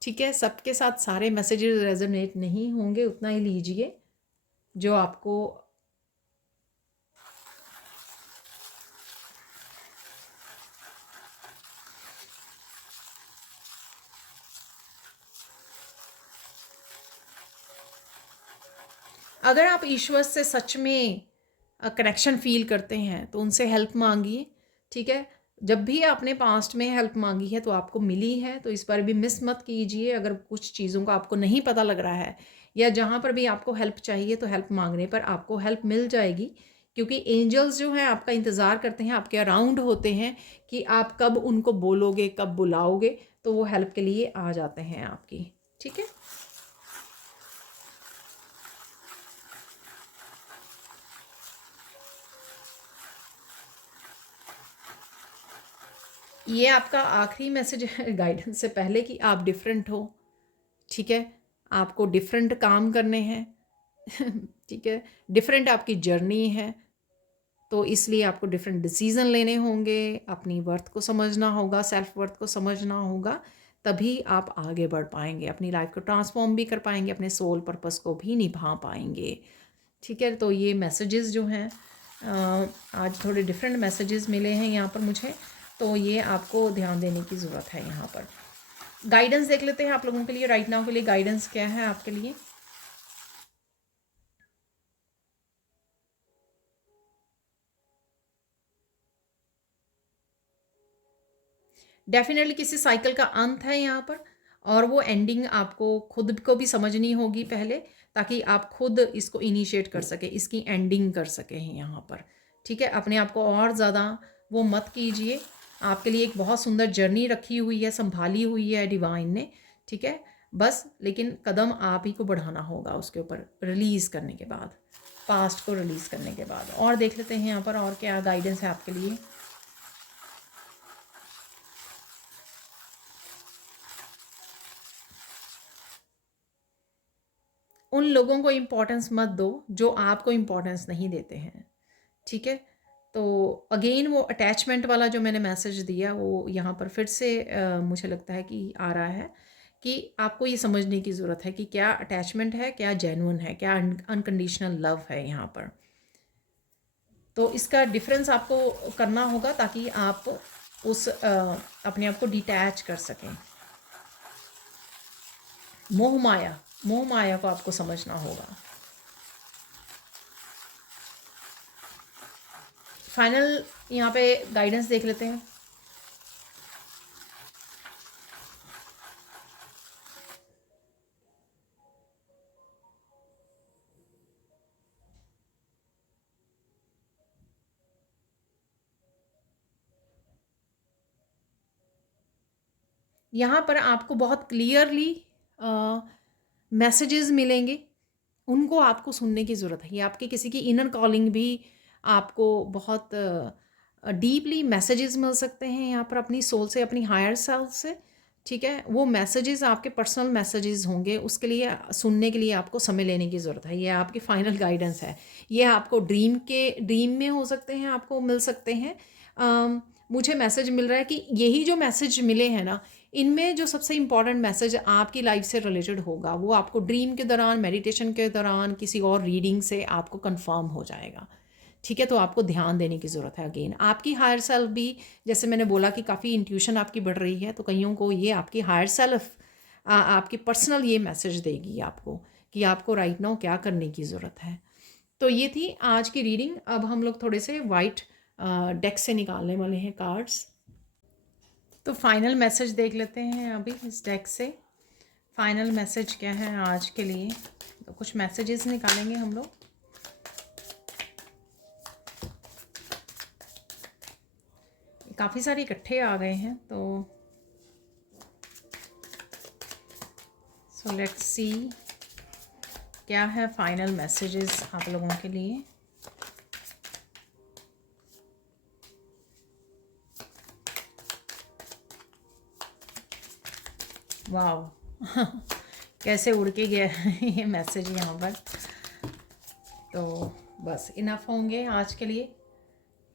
ठीक है। सबके साथ सारे मैसेजेस रेजोनेट नहीं होंगे, उतना ही लीजिए जो आपको अगर आप ईश्वर से सच में कनेक्शन फील करते हैं तो उनसे हेल्प मांगिए, ठीक है। जब भी आपने पास्ट में हेल्प मांगी है तो आपको मिली है, तो इस बार भी मिस मत कीजिए। अगर कुछ चीज़ों का आपको नहीं पता लग रहा है या जहाँ पर भी आपको हेल्प चाहिए, तो हेल्प मांगने पर आपको हेल्प मिल जाएगी, क्योंकि एंजल्स जो हैं आपका इंतज़ार करते हैं, आपके अराउंड होते हैं कि आप कब उनको बोलोगे, कब बुलाओगे, तो वो हेल्प के लिए आ जाते हैं आपकी, ठीक है। ये आपका आखिरी मैसेज है गाइडेंस से पहले कि आप डिफरेंट हो, ठीक है। आपको डिफरेंट काम करने हैं ठीक है। डिफरेंट आपकी जर्नी है, तो इसलिए आपको डिफरेंट डिसीज़न लेने होंगे, अपनी वर्थ को समझना होगा, सेल्फ वर्थ को समझना होगा, तभी आप आगे बढ़ पाएंगे, अपनी लाइफ को ट्रांसफॉर्म भी कर पाएंगे, अपने सोल पर्पस को भी निभा पाएंगे, ठीक है। तो ये मैसेजेस जो हैं आज थोड़े डिफरेंट मैसेजेस मिले हैं यहाँ पर मुझे, तो ये आपको ध्यान देने की ज़रूरत है। यहाँ पर गाइडेंस देख लेते हैं आप लोगों के लिए, राइट नाउ के लिए गाइडेंस क्या है आपके लिए। डेफिनेटली किसी साइकिल का अंत है यहाँ पर, और वो एंडिंग आपको खुद को भी समझनी होगी पहले, ताकि आप खुद इसको इनिशिएट कर सके, इसकी एंडिंग कर सके हैं यहाँ पर, ठीक है। अपने आप को और ज़्यादा वो मत कीजिए, आपके लिए एक बहुत सुंदर जर्नी रखी हुई है, संभाली हुई है डिवाइन ने, ठीक है। बस लेकिन कदम आप ही को बढ़ाना होगा उसके ऊपर, रिलीज़ करने के बाद, पास्ट को रिलीज़ करने के बाद। और देख लेते हैं यहाँ पर और क्या गाइडेंस है आपके लिए। उन लोगों को इम्पोर्टेंस मत दो जो आपको इम्पोर्टेंस नहीं देते हैं, ठीक है। तो अगेन वो अटैचमेंट वाला जो मैंने मैसेज दिया, वो यहाँ पर फिर से मुझे लगता है कि आ रहा है कि आपको ये समझने की ज़रूरत है कि क्या अटैचमेंट है, क्या जेन्युइन है, क्या अनकंडीशनल लव है यहाँ पर। तो इसका डिफरेंस आपको करना होगा ताकि आप उस अपने आप को डिटैच कर सकें। मोह माया को आपको समझना होगा। फाइनल यहाँ पे गाइडेंस देख लेते हैं। यहाँ पर आपको बहुत क्लियरली मैसेजेस मिलेंगे, उनको आपको सुनने की ज़रूरत है। ये आपकी किसी की इनर कॉलिंग भी आपको बहुत डीपली मैसेजेस मिल सकते हैं यहाँ पर अपनी सोल से, अपनी हायर सेल्फ से, ठीक है। वो मैसेजेस आपके पर्सनल मैसेजेस होंगे, उसके लिए सुनने के लिए आपको समय लेने की ज़रूरत है। ये आपकी फाइनल गाइडेंस है। ये आपको ड्रीम में हो सकते हैं, आपको मिल सकते हैं। मुझे मैसेज मिल रहा है कि यही जो मैसेज मिले हैं ना, इनमें जो सबसे इम्पॉर्टेंट मैसेज आपकी लाइफ से रिलेटेड होगा, वो आपको ड्रीम के दौरान, मेडिटेशन के दौरान, किसी और रीडिंग से आपको कंफर्म हो जाएगा, ठीक है। तो आपको ध्यान देने की ज़रूरत है। अगेन आपकी हायर सेल्फ भी, जैसे मैंने बोला कि काफ़ी इंट्यूशन आपकी बढ़ रही है, तो कईयों को ये आपकी हायर सेल्फ आपकी पर्सनल ये मैसेज देगी आपको कि आपको राइट नाउ क्या करने की ज़रूरत है। तो ये थी आज की रीडिंग। अब हम लोग थोड़े से वाइट डेक से निकालने वाले हैं कार्ड्स। तो फाइनल मैसेज देख लेते हैं अभी इस डेक से। फाइनल मैसेज क्या है आज के लिए। तो कुछ मैसेजेस निकालेंगे हम लोग। काफ़ी सारे इकट्ठे आ गए हैं, तो सो लेट्स सी क्या है फाइनल मैसेजेस आप लोगों के लिए। वाओ कैसे उड़ के गया ये मैसेज यहाँ पर। तो बस इनफ होंगे आज के लिए।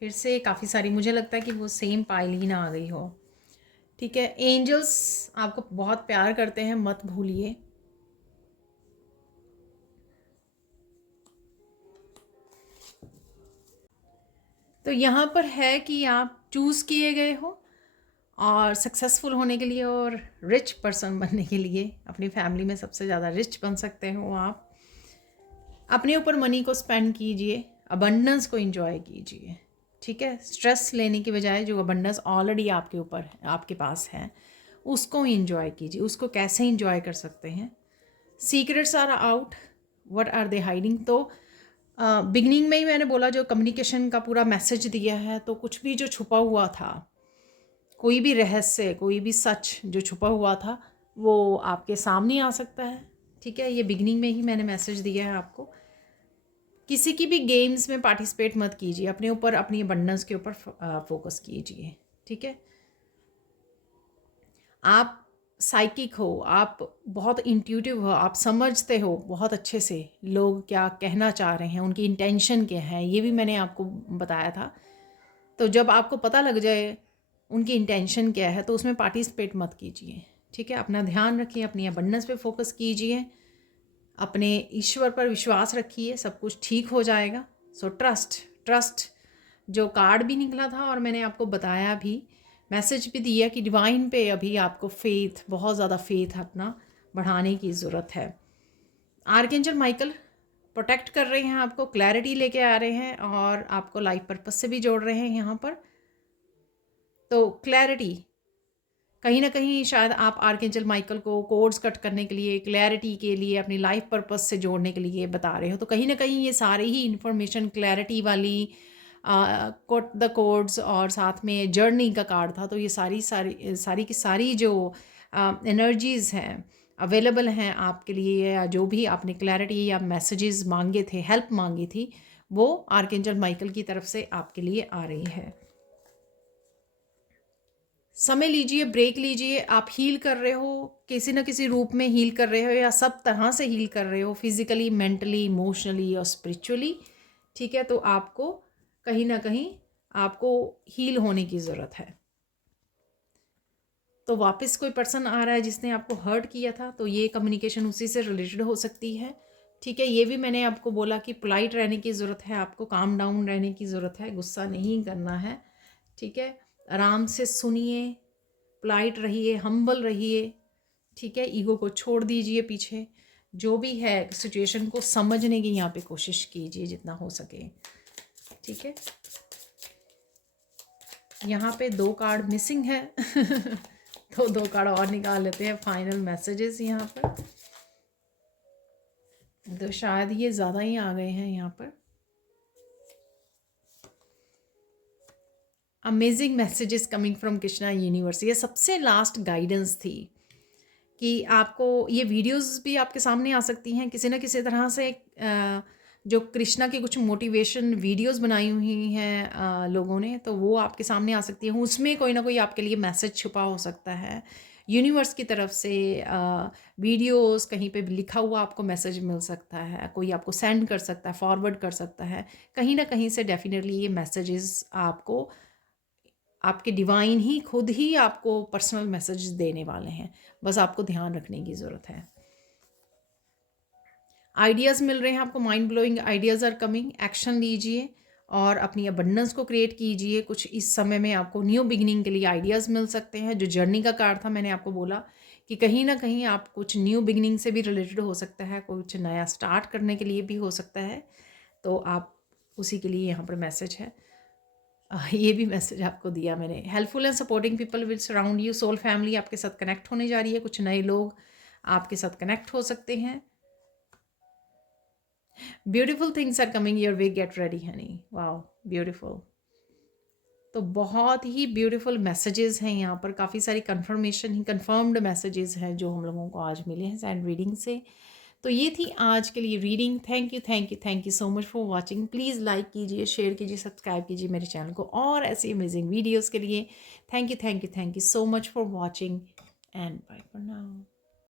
फिर से काफ़ी सारी, मुझे लगता है कि वो सेम पाइल ही ना आ गई हो। ठीक है, एंजल्स आपको बहुत प्यार करते हैं, मत भूलिए। तो यहाँ पर है कि आप चूज़ किए गए हो और सक्सेसफुल होने के लिए और रिच पर्सन बनने के लिए, अपनी फैमिली में सबसे ज़्यादा रिच बन सकते हो आप। अपने ऊपर मनी को स्पेंड कीजिए, अबंडेंस को एंजॉय कीजिए। ठीक है, स्ट्रेस लेने की बजाय जो अबंडेंस ऑलरेडी आपके ऊपर है, आपके पास है, उसको एंजॉय कीजिए। उसको कैसे एंजॉय कर सकते हैं? Secrets are out, what are they hiding. तो बिगनिंग में ही मैंने बोला, जो कम्युनिकेशन का पूरा मैसेज दिया है, तो कुछ भी जो छुपा हुआ था, कोई भी रहस्य, कोई भी सच जो छुपा हुआ था, वो आपके सामने आ सकता है। ठीक है, ये बिगनिंग में ही मैंने मैसेज दिया है आपको। किसी की भी गेम्स में पार्टिसिपेट मत कीजिए, अपने ऊपर, अपनी अबंडेंस के ऊपर फोकस कीजिए। ठीक है, आप साइकिक हो, आप बहुत इंट्यूटिव हो, आप समझते हो बहुत अच्छे से लोग क्या कहना चाह रहे हैं, उनकी इंटेंशन क्या है, ये भी मैंने आपको बताया था। तो जब आपको पता लग जाए उनकी इंटेंशन क्या है, तो उसमें पार्टिसिपेट मत कीजिए। ठीक है, अपना ध्यान रखिए, अपनी अबंडेंस पे फोकस कीजिए, अपने ईश्वर पर विश्वास रखिए, सब कुछ ठीक हो जाएगा। सो ट्रस्ट जो कार्ड भी निकला था और मैंने आपको बताया भी, मैसेज भी दिया कि डिवाइन पे अभी आपको फेथ, बहुत ज़्यादा फेथ अपना बढ़ाने की ज़रूरत है। आर्कएंजल माइकल प्रोटेक्ट कर रहे हैं आपको, क्लैरिटी लेके आ रहे हैं और आपको लाइफ पर्पस से भी जोड़ रहे हैं यहाँ पर। तो क्लैरिटी, कहीं ना कहीं शायद आप आर्कएंजल माइकल को कोड्स कट करने के लिए, क्लैरिटी के लिए, अपनी लाइफ पर्पस से जोड़ने के लिए बता रहे हो। तो कहीं ना कहीं ये सारे ही इंफॉर्मेशन क्लैरिटी वाली, कोट द कोड्स और साथ में जर्नी का कार्ड था। तो ये सारी की सारी जो एनर्जीज़ हैं अवेलेबल हैं आपके लिए, या जो भी आपने क्लैरिटी या मैसेजेस मांगे थे, हेल्प मांगी थी, वो आर्कएंजल माइकल की तरफ से आपके लिए आ रही है। समय लीजिए, ब्रेक लीजिए। आप हील कर रहे हो, किसी न किसी रूप में हील कर रहे हो, या सब तरह से हील कर रहे हो, फिजिकली, मेंटली, इमोशनली और स्पिरिचुअली। ठीक है, तो आपको कहीं ना कहीं आपको हील होने की ज़रूरत है। तो वापस कोई पर्सन आ रहा है जिसने आपको हर्ट किया था, तो ये कम्युनिकेशन उसी से रिलेटेड हो सकती है। ठीक है, ये भी मैंने आपको बोला कि पोलाइट रहने की ज़रूरत है, आपको काम डाउन रहने की ज़रूरत है, गुस्सा नहीं करना है। ठीक है, आराम से सुनिए, पोलाइट रहिए, हम्बल रहिए। ठीक है, ईगो को छोड़ दीजिए पीछे। जो भी है सिचुएशन को समझने की यहाँ पे कोशिश कीजिए जितना हो सके। ठीक है, यहाँ पे 2 कार्ड मिसिंग है तो 2 कार्ड और निकाल लेते हैं फाइनल मैसेजेस यहाँ पर। तो शायद ये ज़्यादा ही आ गए हैं यहाँ पर। Amazing messages coming from Krishna universe, ये सबसे लास्ट गाइडेंस थी कि आपको ये वीडियोस भी आपके सामने आ सकती हैं किसी न किसी तरह से। जो कृष्णा की कुछ मोटिवेशन वीडियोस बनाई हुई हैं लोगों ने, तो वो आपके सामने आ सकती हैं। उसमें कोई ना कोई आपके लिए मैसेज छुपा हो सकता है यूनिवर्स की तरफ से। वीडियोस कहीं पे भी लिखा हुआ आपको मैसेज मिल सकता है, कोई आपको सेंड कर सकता है, फॉरवर्ड कर सकता है। कहीं ना कहीं से डेफिनेटली ये मैसेजेस आपको, आपके डिवाइन ही खुद ही आपको पर्सनल मैसेज देने वाले हैं। बस आपको ध्यान रखने की ज़रूरत है। आइडियाज़ मिल रहे हैं आपको, mind blowing ideas are coming. Action लीजिए और अपनी अबंडेंस को क्रिएट कीजिए। कुछ इस समय में आपको न्यू बिगिनिंग के लिए आइडियाज़ मिल सकते हैं। जो जर्नी का कार्ड था, मैंने आपको बोला कि कहीं ना कहीं आप कुछ न्यू बिगिनिंग से भी रिलेटेड हो सकता है, कुछ नया स्टार्ट करने के लिए भी हो सकता है। तो आप उसी के लिए यहाँ पर मैसेज है। ये भी मैसेज आपको दिया मैंने। Helpful and supporting people will surround you. Soul family आपके साथ कनेक्ट होने जा रही है, कुछ नए लोग आपके साथ कनेक्ट हो सकते हैं। Beautiful things are coming your way, get ready honey. Wow, beautiful. तो बहुत ही ब्यूटीफुल मैसेजेस हैं यहाँ पर, काफ़ी सारी कंफर्मेशन ही कंफर्म्ड मैसेजेस हैं जो हम लोगों को आज मिले हैं सैंड रीडिंग से। तो ये थी आज के लिए reading. Thank you thank you thank you so much for watching. Please like कीजिए, शेयर कीजिए, सब्सक्राइब कीजिए मेरे चैनल को और ऐसी अमेजिंग वीडियोस के लिए। Thank you so much for watching and bye for now.